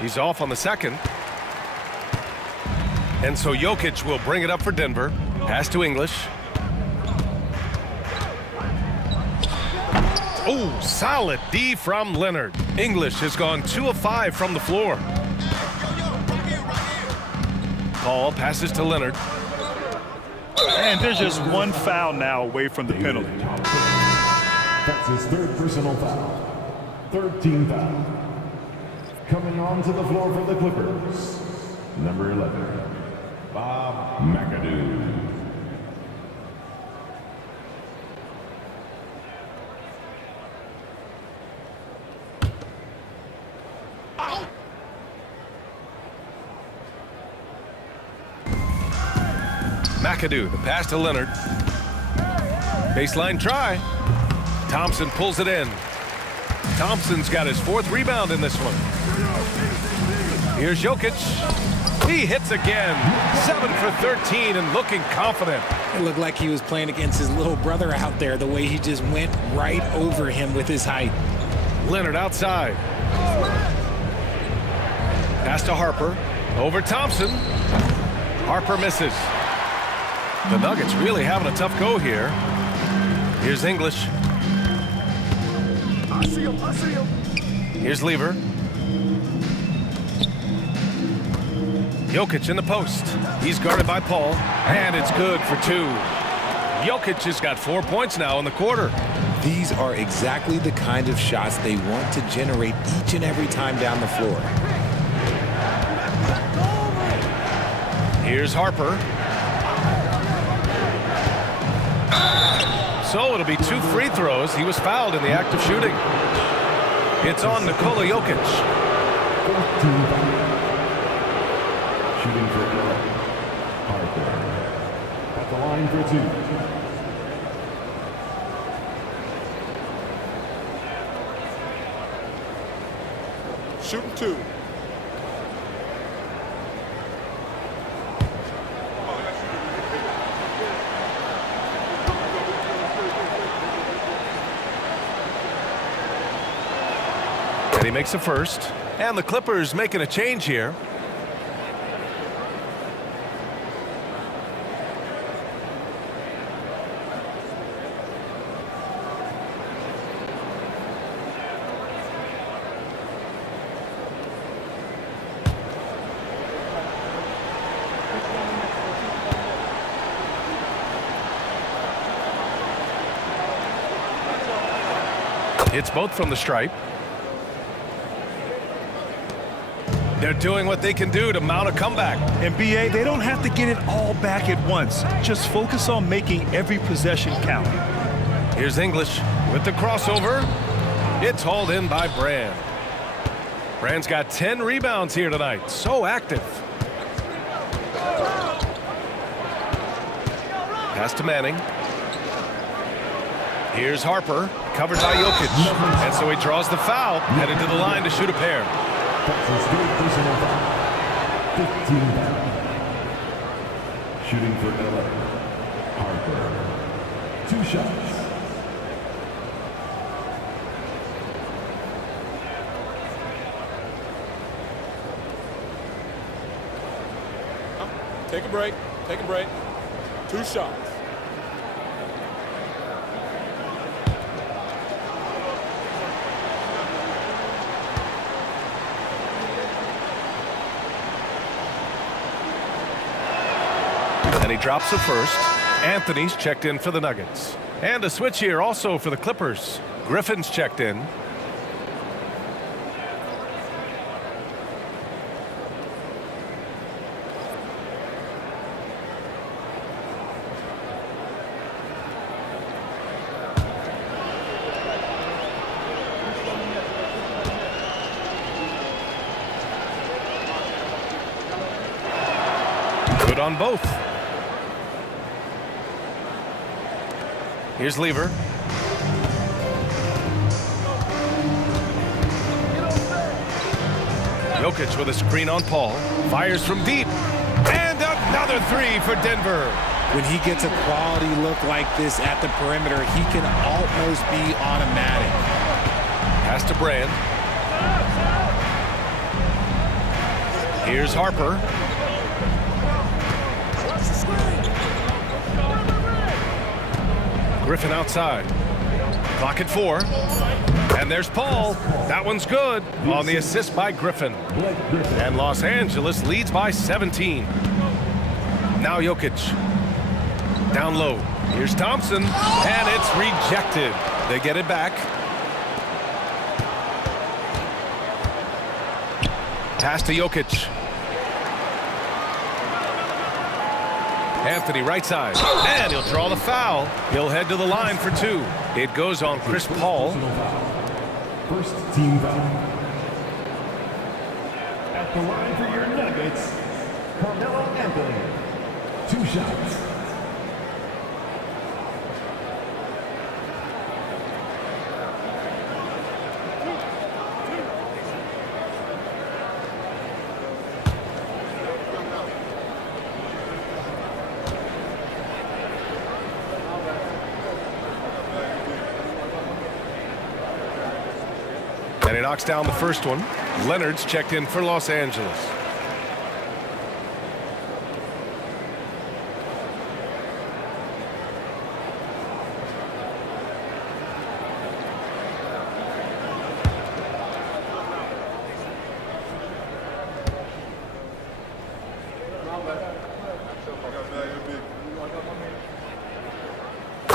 He's off on the second. And so Jokic will bring it up for Denver. Pass to English. Oh, solid D from Leonard. English has gone 2 of 5 from the floor. Paul passes to Leonard. And there's just one foul now away from the penalty. That's his third personal foul. Third team foul. Coming onto the floor for the Clippers, number 11, Bob McAdoo. McAdoo, the pass to Leonard. Baseline try. Thompson pulls it in. Thompson's got his 4th rebound in this one. Here's Jokic. He hits again. 7 for 13 and looking confident. It looked like he was playing against his little brother out there, the way he just went right over him with his height. Leonard outside. Pass to Harper. Over Thompson. Harper misses. The Nuggets really having a tough go here. Here's English. I see him. Here's Lever. Jokic in the post. He's guarded by Paul, and it's good for 2. Jokic has got 4 points now in the quarter. These are exactly the kind of shots they want to generate each and every time down the floor. Here's Harper. So it'll be 2 free throws. He was fouled in the act of shooting. It's on Nikola Jokic. Fourth team foul. Shooting for Harper. At the line for 2. Shooting 2. And he makes a first. And the Clippers making a change here. Hits both from the stripe. They're doing what they can do to mount a comeback. And BA, they don't have to get it all back at once. Just focus on making every possession count. Here's English with the crossover. It's hauled in by Brand. Brand's got 10 rebounds here tonight. So active. Pass to Manning. Here's Harper, covered by Jokic. And so he draws the foul, headed to the line to shoot a pair. That's his third personal foul. 15 foul. Shooting for LA, Harper. 2 shots. Take a break. Take a break. 2 shots. And he drops the first. Anthony's checked in for the Nuggets. And a switch here also for the Clippers. Griffin's checked in. Good on both. Here's Lever. Jokic with a screen on Paul. Fires from deep. And another 3 for Denver. When he gets a quality look like this at the perimeter, he can almost be automatic. Pass to Brand. Here's Harper. Griffin outside. Clock at 4. And there's Paul. That one's good on the assist by Griffin. And Los Angeles leads by 17. Now Jokic. Down low. Here's Thompson. And it's rejected. They get it back. Pass to Jokic. Anthony right side. And he'll draw the foul. He'll head to the line for 2. It goes on Chris Paul. First team foul. At the line for your Nuggets, Carmelo Anthony. 2 shots. And he knocks down the first one. Leonard's checked in for Los Angeles.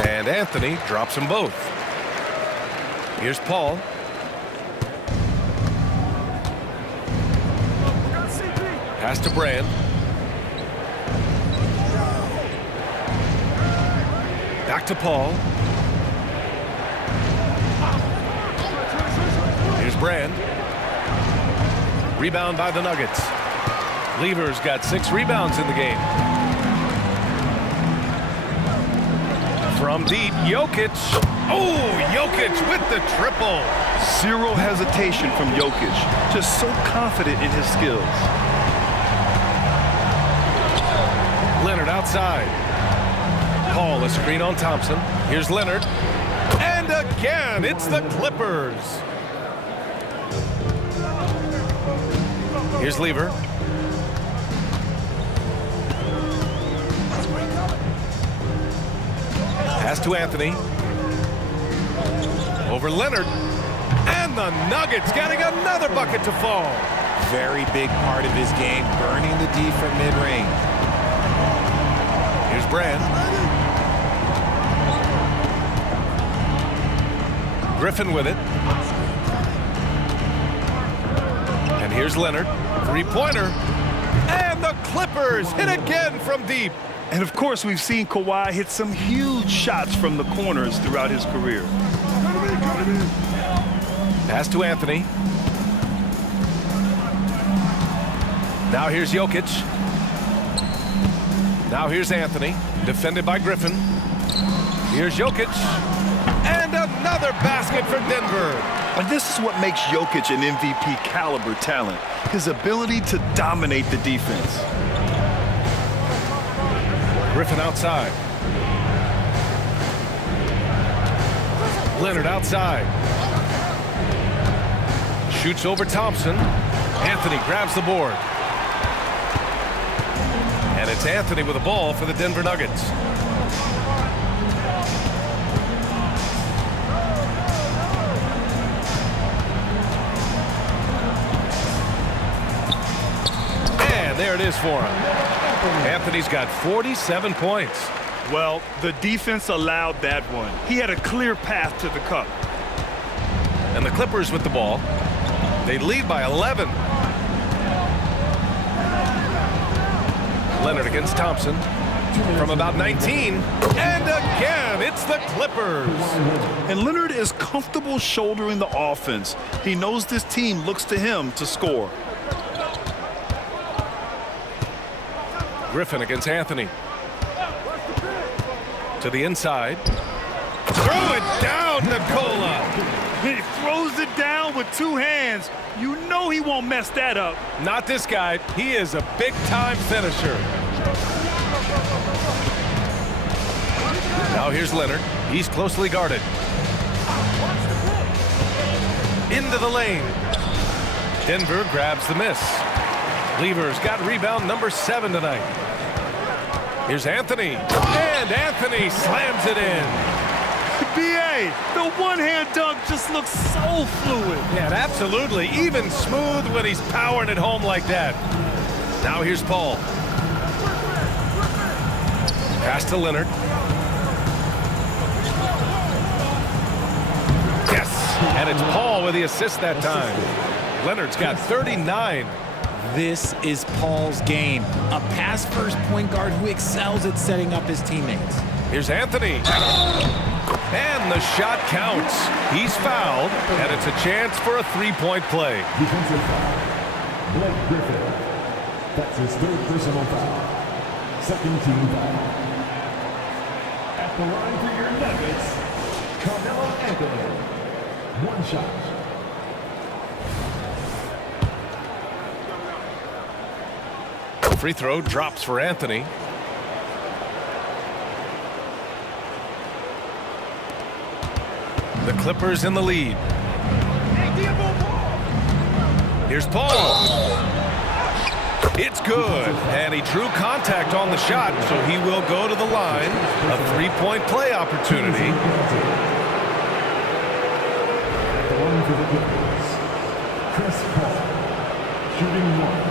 And Anthony drops them both. Here's Paul. Pass to Brand. Back to Paul. Here's Brand. Rebound by the Nuggets. Lever's got 6 rebounds in the game. From deep, Jokic. Oh, Jokic with the triple. Zero hesitation from Jokic. Just so confident in his skills. Leonard outside. Paul, a screen on Thompson. Here's Leonard. And again, it's the Clippers. Here's Lever. Pass to Anthony. Over Leonard. And the Nuggets getting another bucket to fall. Very big part of his game, burning the D from mid-range. Here's Brand. Griffin with it. And here's Leonard. 3-pointer. And the Clippers hit again from deep. And of course, we've seen Kawhi hit some huge shots from the corners throughout his career. Pass to Anthony. Now here's Jokic. Now here's Anthony, defended by Griffin. Here's Jokic. And another basket for Denver. And this is what makes Jokic an MVP caliber talent. His ability to dominate the defense. Griffin outside. Leonard outside. Shoots over Thompson. Anthony grabs the board. And it's Anthony with the ball for the Denver Nuggets. And there it is for him. Anthony's got 47 points. Well, the defense allowed that one. He had a clear path to the cup. And the Clippers with the ball. They lead by 11. Leonard against Thompson from about 19. And again, it's the Clippers. And Leonard is comfortable shouldering the offense. He knows this team looks to him to score. Griffin against Anthony. To the inside. Throw it down, Nikola. He throws it down with 2 hands. You know he won't mess that up. Not this guy. He is a big-time finisher. Now here's Leonard. He's closely guarded. Into the lane. Denver grabs the miss. Lever's got rebound number 7 tonight. Here's Anthony. And Anthony slams it in. B.A., the one-hand dunk just looks so fluid. Yeah, absolutely. Even smooth when he's powering it home like that. Now here's Paul. Pass to Leonard. Yes, and it's Paul with the assist that time. Leonard's got 39. This is Paul's game. A pass-first point guard who excels at setting up his teammates. Here's Anthony. And the shot counts. He's fouled, and it's a chance for a three-point play. Defensive foul. Blake Griffin. That's his third personal foul. Second team foul. At the line for your Nuggets, Carmelo Anthony. One shot. Free throw drops for Anthony. The Clippers in the lead. Here's Paul. It's good, and he drew contact on the shot, so he will go to the line. A three-point play opportunity. At the line for the Clippers, Chris Paul. Shooting one.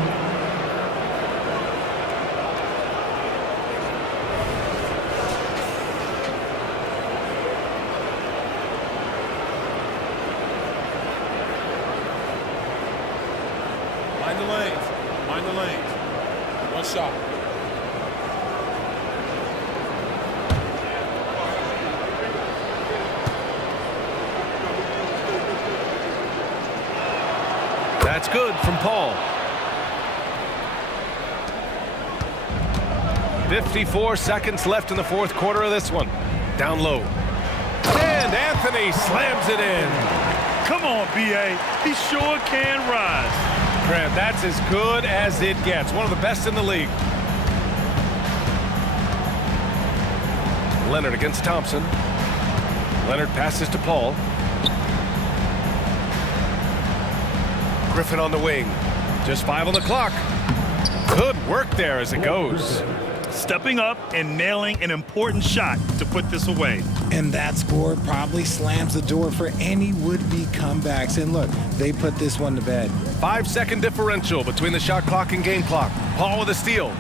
Mind the lanes. Mind the lanes. One shot. That's good from Paul. 54 seconds left in the fourth quarter of this one. Down low. And Anthony slams it in. Come on, B.A. He sure can rise. Grant, that's as good as it gets. One of the best in the league. Leonard against Thompson. Leonard passes to Paul. Griffin on the wing. Just 5 on the clock. Good work there as it goes. Stepping up and nailing an important shot to put this away. And that score probably slams the door for any would-be comebacks. And look, they put this one to bed. 5-second differential between the shot clock and game clock. Paul with a steal.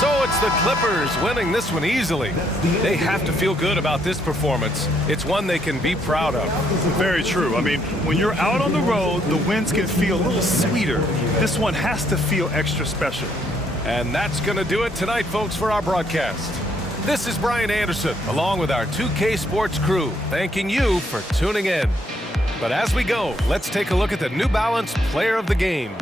So it's the Clippers winning this one easily. They have to feel good about this performance. It's one they can be proud of. Very true. I mean, when you're out on the road, the wins can feel a little sweeter. This one has to feel extra special. And that's going to do it tonight, folks, for our broadcast. This is Brian Anderson, along with our 2K Sports crew, thanking you for tuning in. But as we go, let's take a look at the New Balance Player of the Game.